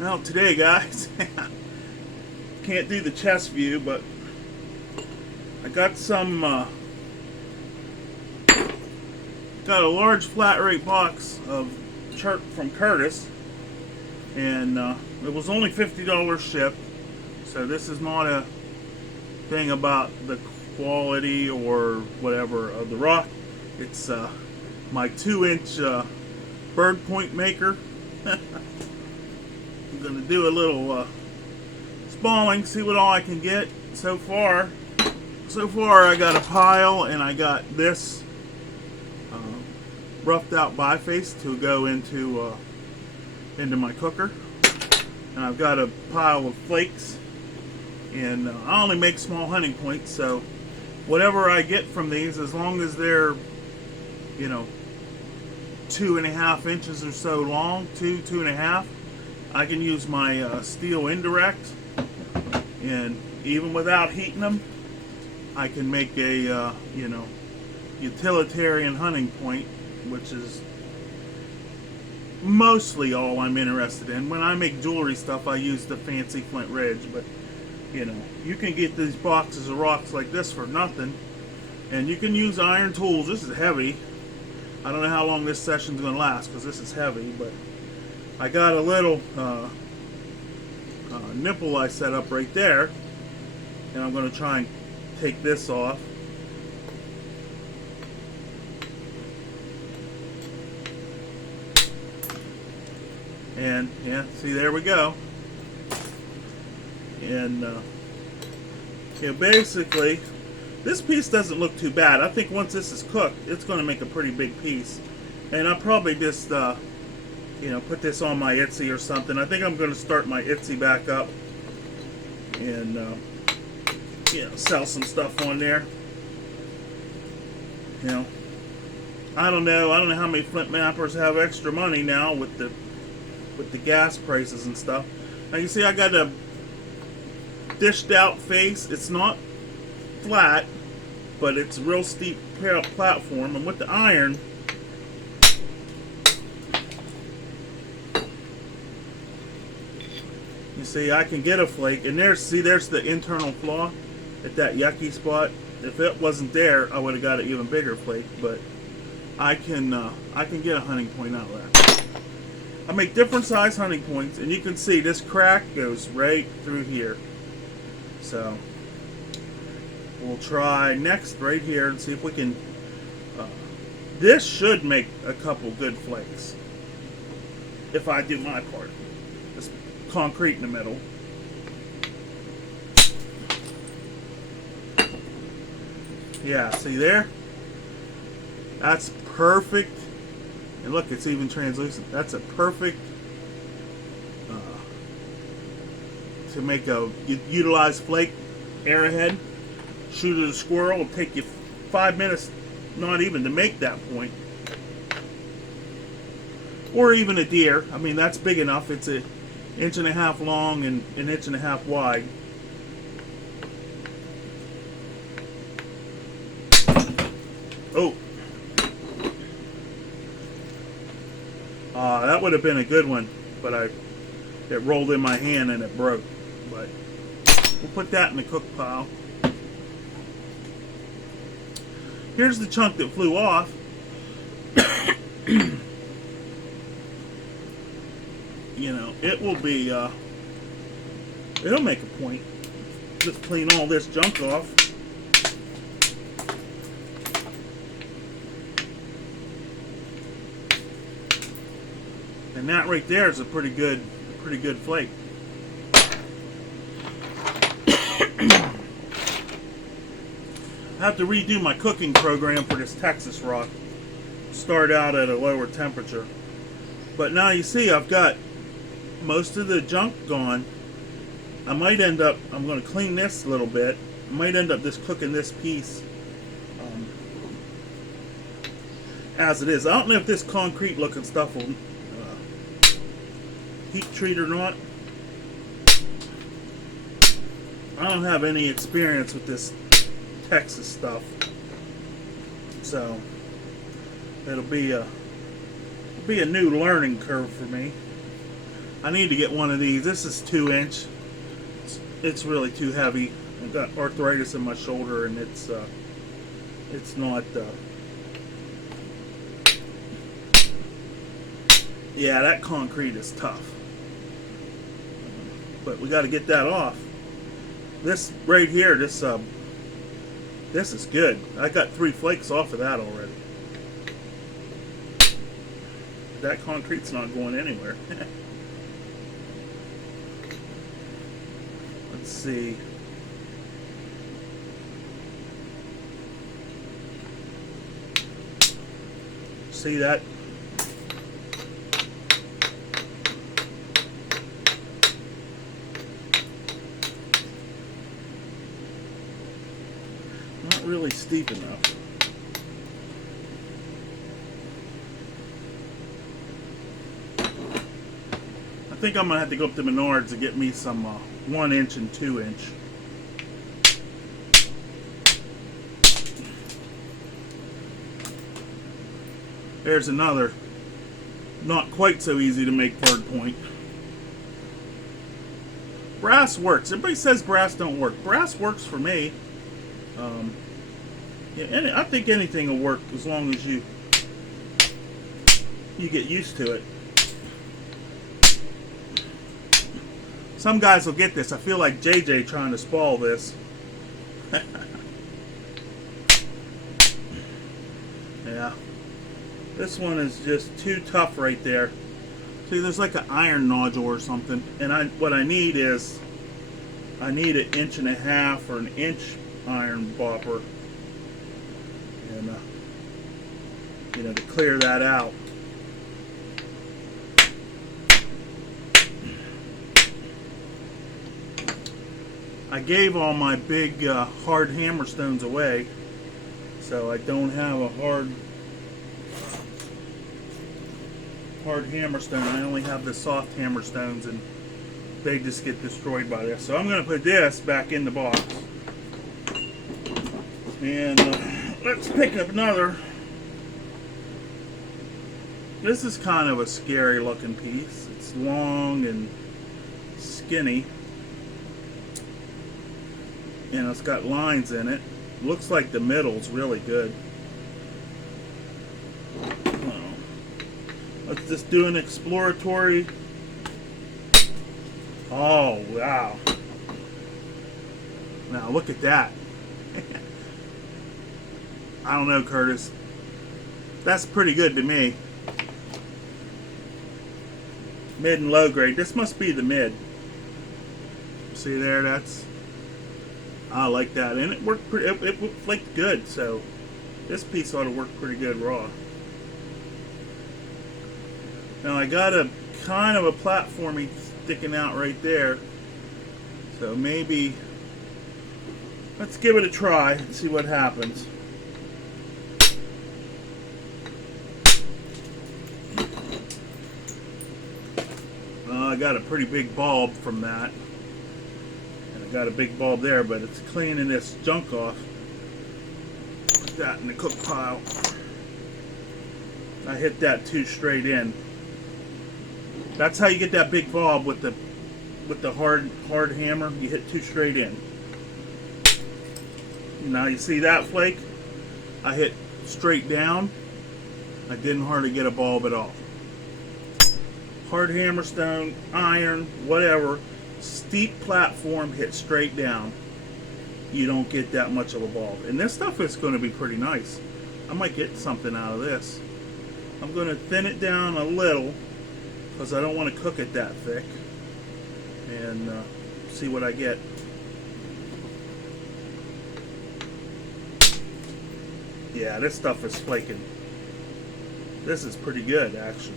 Well, today, guys, can't do the chest view, but I got got a large flat rate box of chert from Curtis, and it was only $50 shipped. So this is not a thing about the quality or whatever of the rock. It's my 2-inch bird point maker. I'm gonna do a little spalling, see what all I can get. So far I got a pile, and I got this roughed out biface to go into my cooker, and I've got a pile of flakes, and I only make small hunting points, so whatever I get from these, as long as they're 2.5 inches or so long, 2.5, I can use my steel indirect, and even without heating them, I can make a utilitarian hunting point, which is mostly all I'm interested in. When I make jewelry stuff, I use the fancy flint ridge, but you can get these boxes of rocks like this for nothing, and you can use iron tools. This is heavy. I don't know how long this session's going to last because this is heavy, but I got a little nipple I set up right there, and I'm going to try and take this off. And yeah, see, there we go. And basically, this piece doesn't look too bad. I think once this is cooked, it's going to make a pretty big piece. And I'll probably just put this on my Etsy or something. I think I'm going to start my Etsy back up and sell some stuff on there. I don't know how many flint mappers have extra money now with the gas prices and stuff. Now you see I got a dished out face. It's not flat, but it's a real steep platform, and with the iron, you see I can get a flake, and there's the internal flaw at that yucky spot. If it wasn't there, I would have got an even bigger flake, but I can get a hunting point out of that. I make different size hunting points, and you can see this crack goes right through here. So we'll try next right here and see if we can. This should make a couple good flakes if I do my part. This concrete in the middle. Yeah, see there? That's perfect. And look, it's even translucent. That's a perfect to make a utilized flake arrowhead. Shoot at a squirrel. It'll take you 5 minutes, not even, to make that point. Or even a deer. I mean, that's big enough. It's an 1.5 inches long and 1.5 inches wide. Oh. That would have been a good one, but it rolled in my hand and it broke. But we'll put that in the cook pile. Here's the chunk that flew off. It will be, it'll make a point. Just clean all this junk off. And that right there is a pretty good flake. I have to redo my cooking program for this Texas rock. Start out at a lower temperature. But now you see I've got most of the junk gone. I'm going to clean this a little bit. I might end up just cooking this piece as it is. I don't know if this concrete looking stuff will heat treat or not. I don't have any experience with this Texas stuff, so it'll be a new learning curve for me. I need to get one of these. This is 2-inch. It's really too heavy. I've got arthritis in my shoulder, and it's not. Yeah, that concrete is tough. But we got to get that off. This right here, this is good. I got 3 flakes off of that already. That concrete's not going anywhere. Let's see. See that? Not really steep enough. I think I'm gonna have to go up to Menards and get me some 1-inch and 2-inch. There's another, not quite so easy to make third point. Brass works. Everybody says brass don't work. Brass works for me. Yeah, I think anything will work as long as you get used to it. Some guys will get this. I feel like JJ trying to spoil this. Yeah. This one is just too tough right there. See, there's like an iron nodule or something. And what I need is, I need 1.5 inches or 1 inch iron bopper. And, you know, to clear that out. I gave all my big hard hammer stones away, so I don't have a hard hammer stone. I only have the soft hammer stones, and they just get destroyed by this. So I'm going to put this back in the box, and let's pick up another. This is kind of a scary looking piece. It's long and skinny. And it's got lines in it. Looks like the middle's really good. Let's just do an exploratory. Oh, wow. Now look at that. I don't know, Curtis. That's pretty good to me. Mid and low grade. This must be the mid. See there, that's... I like that, and it worked pretty. It flaked good, so this piece ought to work pretty good raw. Now I got a kind of a platformy sticking out right there, so maybe let's give it a try and see what happens. I got a pretty big bulb from that. Got a big bulb there, but it's cleaning this junk off. Put that in the cook pile. I hit that too straight in. That's how you get that big bulb with the hard hammer. You hit too straight in. Now you see that flake? I hit straight down. I didn't hardly get a bulb at all. Hard hammer stone, iron, whatever. Steep platform, hit straight down, you don't get that much of a bulb. And this stuff is going to be pretty nice. I might get something out of this. I'm going to thin it down a little because I don't want to cook it that thick, and see what I get. Yeah, this stuff is flaking. This is pretty good, actually.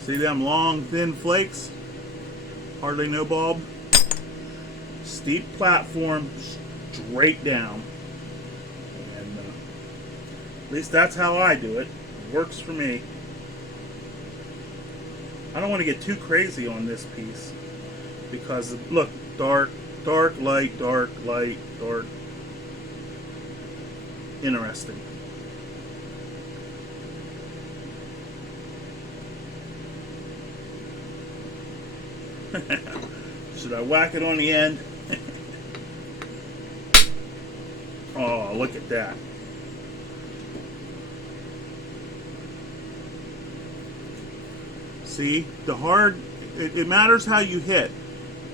See them long, thin flakes? Hardly no bulb. Steep platform, straight down. And at least that's how I do it. It works for me. I don't want to get too crazy on this piece because look, dark, Dark, light, dark, light, dark. Interesting. Should I whack it on the end? Oh, look at that. See, the hard, it matters how you hit,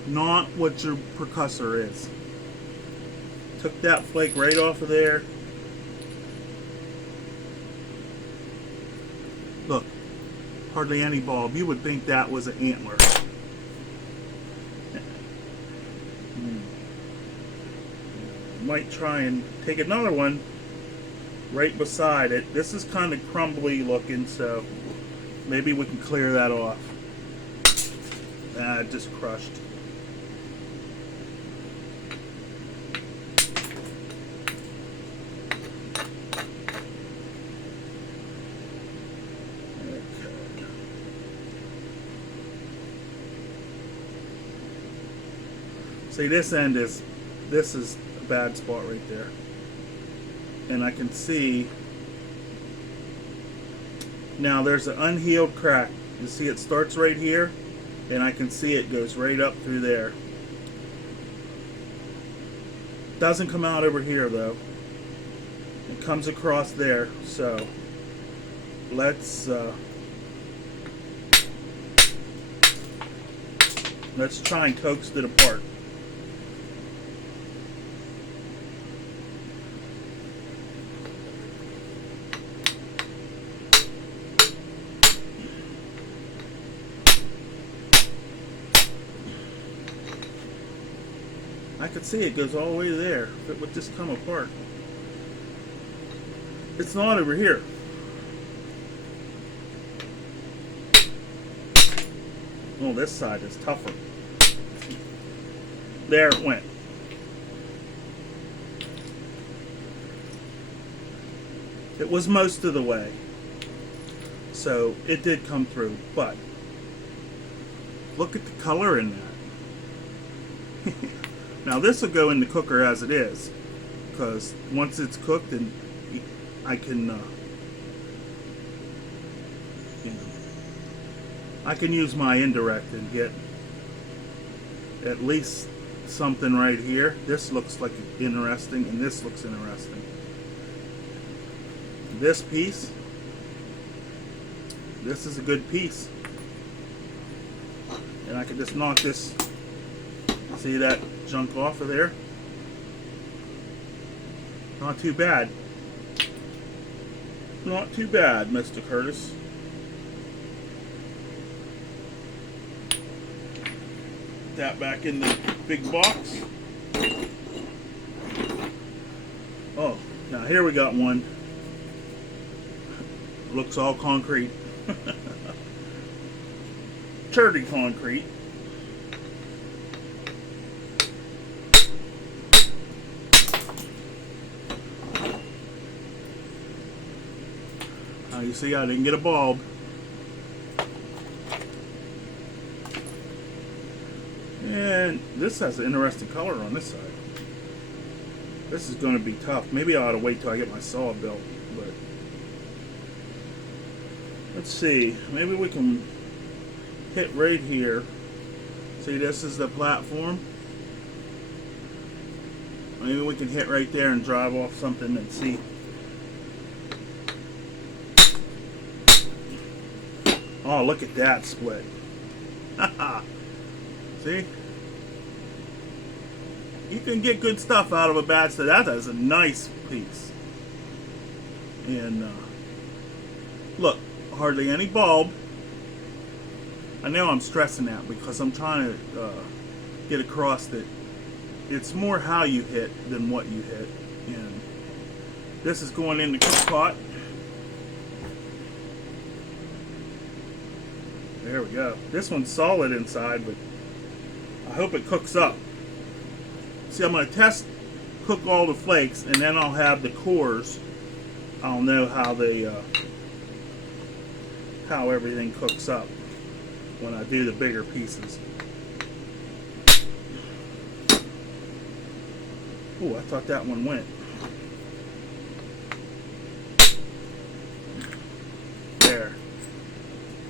not what your percussor is. Took that flake right off of there. Look, hardly any bulb. You would think that was an antler. Might try and take another one right beside it. This is kind of crumbly looking, so maybe we can clear that off. Ah, just crushed. See, this end is, this is a bad spot right there. And I can see, now there's an unhealed crack. You see it starts right here, and I can see it goes right up through there. Doesn't come out over here though. It comes across there, so let's try and coax it apart. I could see it goes all the way there. If it would just come apart. It's not over here. Oh, this side is tougher. There it went. It was most of the way. So it did come through, but look at the color in that. Now this will go in the cooker as it is, because once it's cooked, and I can, I can use my indirect and get at least something right here. This looks like interesting, and this looks interesting. This piece, this is a good piece, and I can just knock this. See that junk off of there? Not too bad. Not too bad, Mr. Curtis. That back in the big box. Oh, now here we got one. Looks all concrete. Cherty concrete. You see, I didn't get a bulb. And this has an interesting color on this side. This is going to be tough. Maybe I ought to wait till I get my saw built. But let's see. Maybe we can hit right here. See, this is the platform. Maybe we can hit right there and drive off something and see. Oh, look at that split. See? You can get good stuff out of a bad set. That is a nice piece. And look, hardly any bulb. I know I'm stressing that because I'm trying to get across that it's more how you hit than what you hit. And this is going in the cook pot. There we go. This one's solid inside, but I hope it cooks up. See, I'm going to test, cook all the flakes, and then I'll have the cores. I'll know how they, how everything cooks up when I do the bigger pieces. Oh, I thought that one went. There.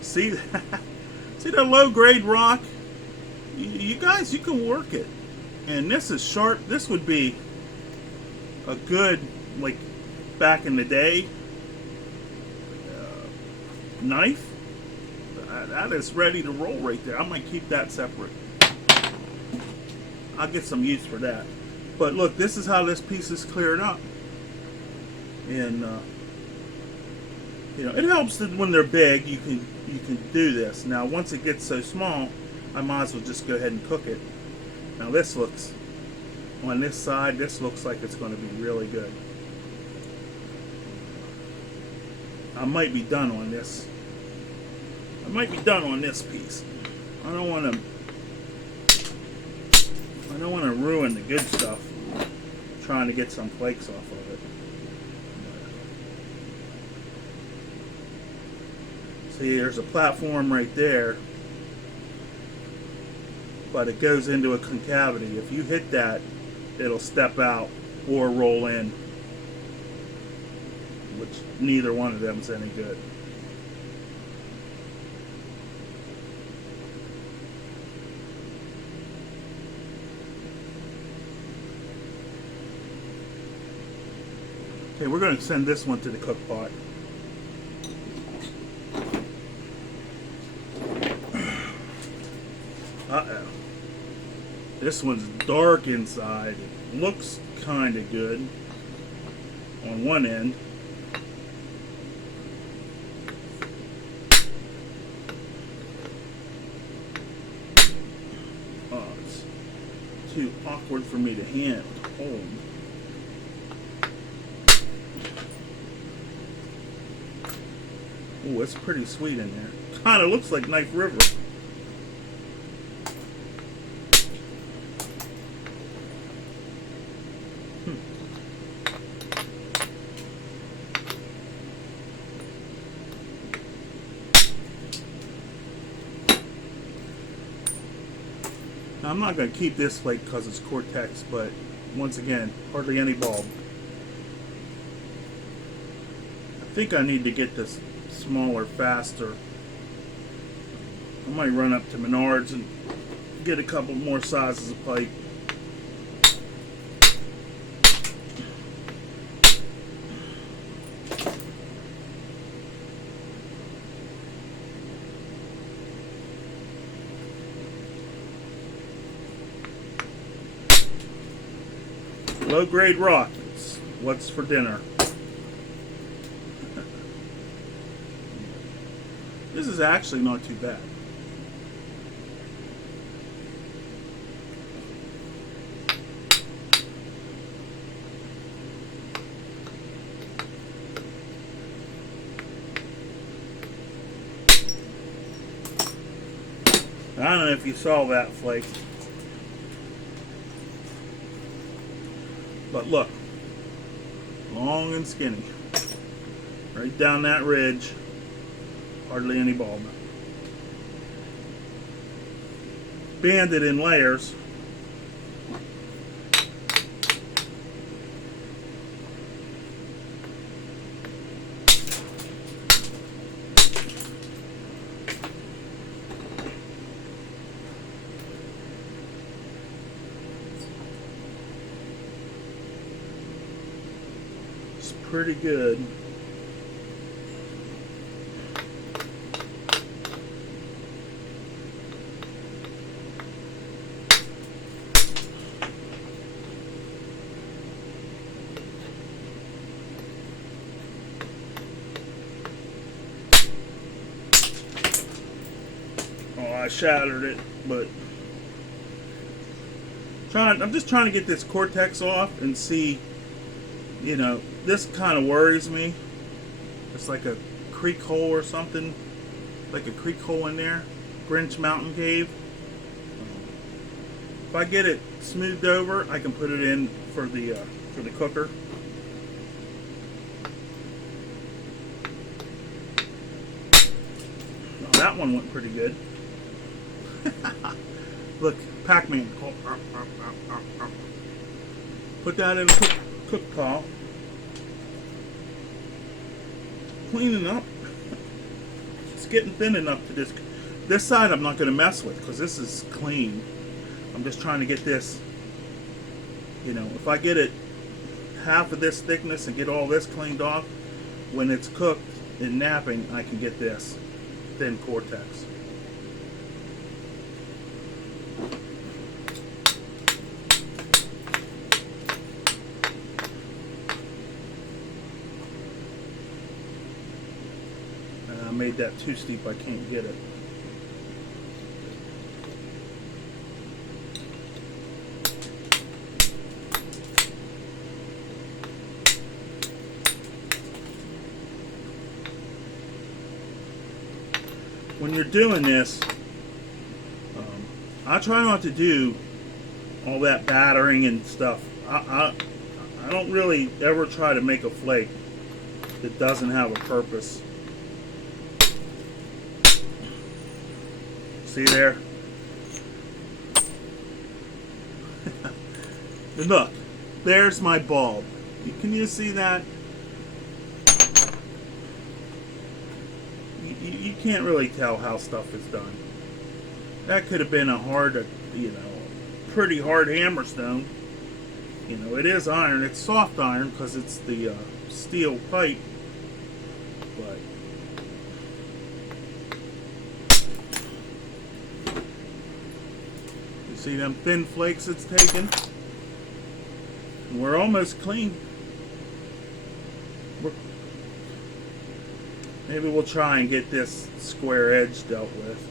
See that? See that low grade rock? You guys, you can work it. And this is sharp. This would be a good, like back in the day, knife. That is ready to roll right there. I might keep that separate. I'll get some use for that. But look, this is how this piece is cleared up. And you know, it helps that when they're big, you can do this. Now, once it gets so small, I might as well just go ahead and cook it. Now, this looks on this side. This looks like it's going to be really good. I might be done on this. I might be done on this piece. I don't want to ruin the good stuff trying to get some flakes off of it. See, there's a platform right there, but it goes into a concavity. If you hit that, it'll step out or roll in, which neither one of them is any good. Okay, we're going to send this one to the cook pot. Uh-oh. This one's dark inside. It looks kind of good on one end. Oh, it's too awkward for me to hold. Oh, it's pretty sweet in there. Kind of looks like Knife River. Now, I'm not going to keep this flake because it's Cortex, but once again, hardly any bulb. I think I need to get this smaller faster. I might run up to Menards and get a couple more sizes of plate. Low grade rock. It's what's for dinner. This is actually not too bad. I don't know if you saw that flake. But look, long and skinny. Right down that ridge, hardly any bulb. Banded in layers. Pretty good. Oh, I shattered it, but I'm just trying to get this Cortex off and see, you know, this kind of worries me. It's like a creek hole or something. Like a creek hole in there. Grinch Mountain Cave. If I get it smoothed over, I can put it in for the cooker. Oh, that one went pretty good. Look, Pac-Man. Put that in a cook pot. Cleaning up. It's getting thin enough to just. This side I'm not going to mess with because this is clean. I'm just trying to get this. You know, if I get it half of this thickness and get all this cleaned off, when it's cooked and napping, I can get this thin cortex. And I made that too steep, I can't get it. When you're doing this, I try not to do all that battering and stuff. I don't really ever try to make a flake that doesn't have a purpose. See there? Look, there's my bulb. Can you see that? You can't really tell how stuff is done. That could have been a hard, you know, pretty hard hammerstone. You know, it is iron. It's soft iron because it's the steel pipe. But you see them thin flakes it's taken? We're almost clean. Maybe we'll try and get this square edge dealt with.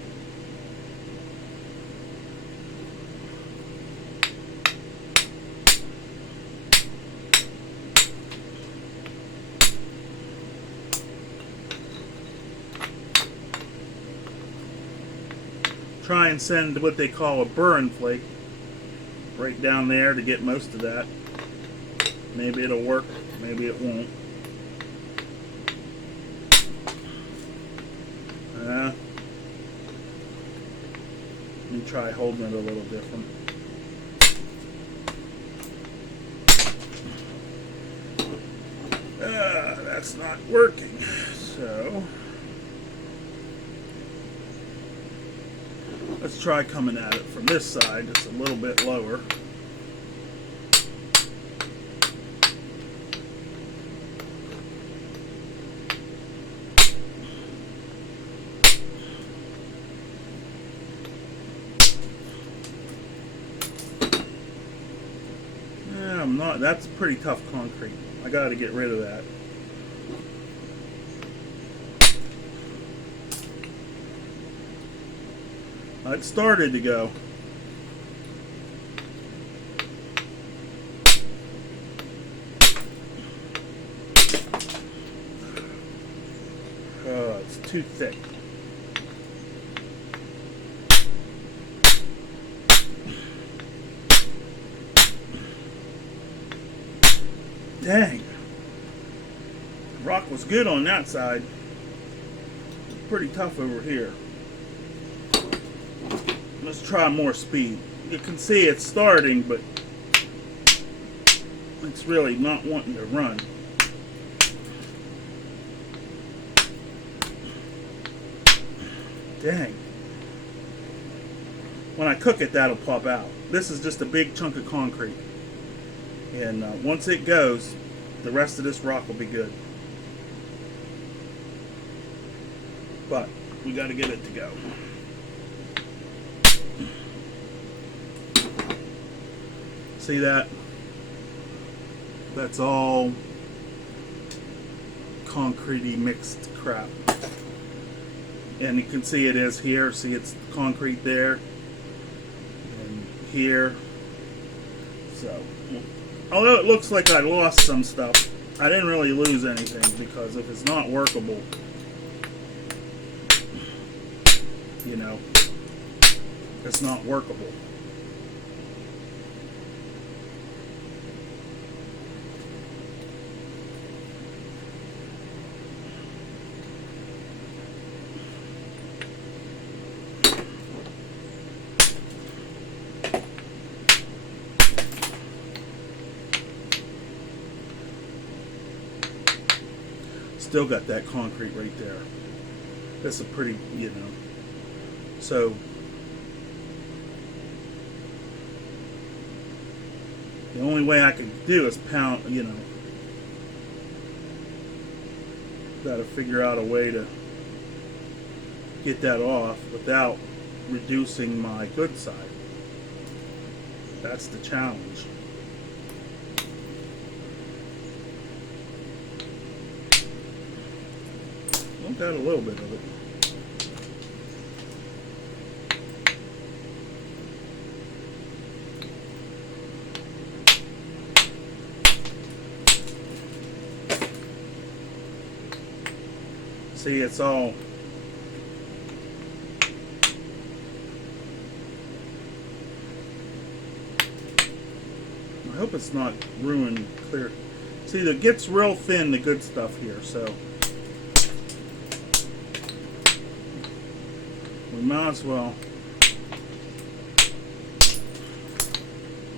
Try and send what they call a burn flake right down there to get most of that. Maybe it'll work, maybe it won't. Let me try holding it a little different. That's not working. So let's try coming at it from this side, just a little bit lower. That's pretty tough concrete. I got to get rid of that. It started to go. Oh, it's too thick. Dang. The rock was good on that side. Pretty tough over here. Let's try more speed. You can see it's starting, but it's really not wanting to run. Dang. When I cook it, that'll pop out. This is just a big chunk of concrete. And once it goes, the rest of this rock will be good. But we got to get it to go. See that? That's all concrete-y mixed crap. And you can see it is here. See, it's concrete there and here. So, although it looks like I lost some stuff, I didn't really lose anything, because if it's not workable, you know, it's not workable. still got that concrete right there. That's a pretty, you know. So the only way I can do is pound, you know. Got to figure out a way to get that off without reducing my good side. That's the challenge. Well, got a little bit of it. See, it's all I hope it's not ruined clear. See, it gets real thin, the good stuff here, so we might as well.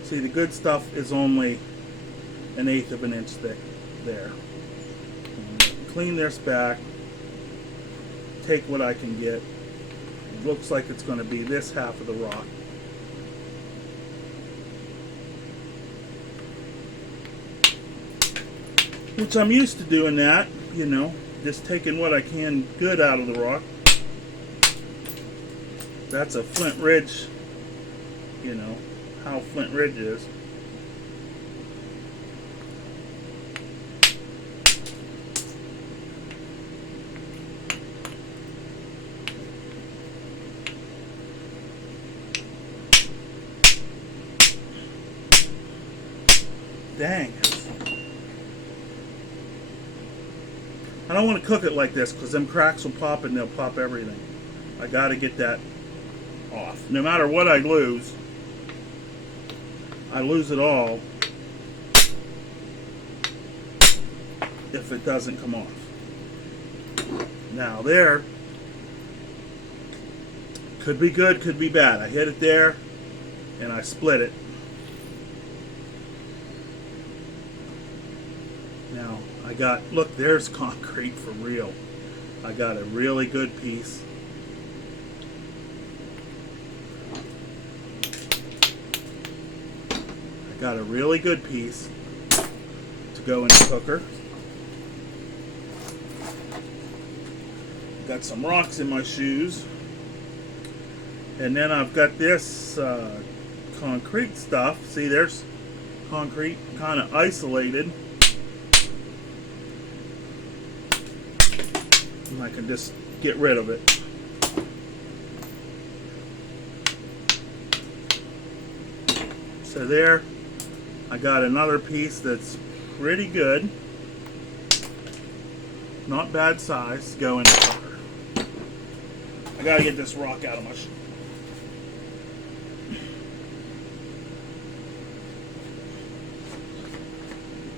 See, the good stuff is only 1/8 of an inch thick there. Clean this back. Take what I can get. It looks like it's going to be this half of the rock. Which I'm used to doing that, you know, just taking what I can good out of the rock. That's a Flint Ridge, you know, how Flint Ridge is. Dang. I don't want to cook it like this because them cracks will pop and they'll pop everything. I got to get that off. No matter what I lose it all if it doesn't come off. Now there, could be good, could be bad. I hit it there and I split it. Now I got, look, there's concrete for real. I got a really good piece. I got a really good piece to go in the cooker. Got some rocks in my shoes. And then I've got this concrete stuff. See, there's concrete kind of isolated. And I can just get rid of it. So there, I got another piece that's pretty good. Not bad size to go in the cooker. I gotta get this rock out of my shoe.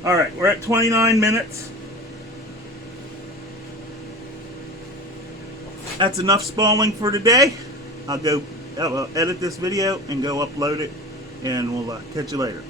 Alright, we're at 29 minutes. That's enough spalling for today. I'll go edit this video and go upload it, and we'll catch you later.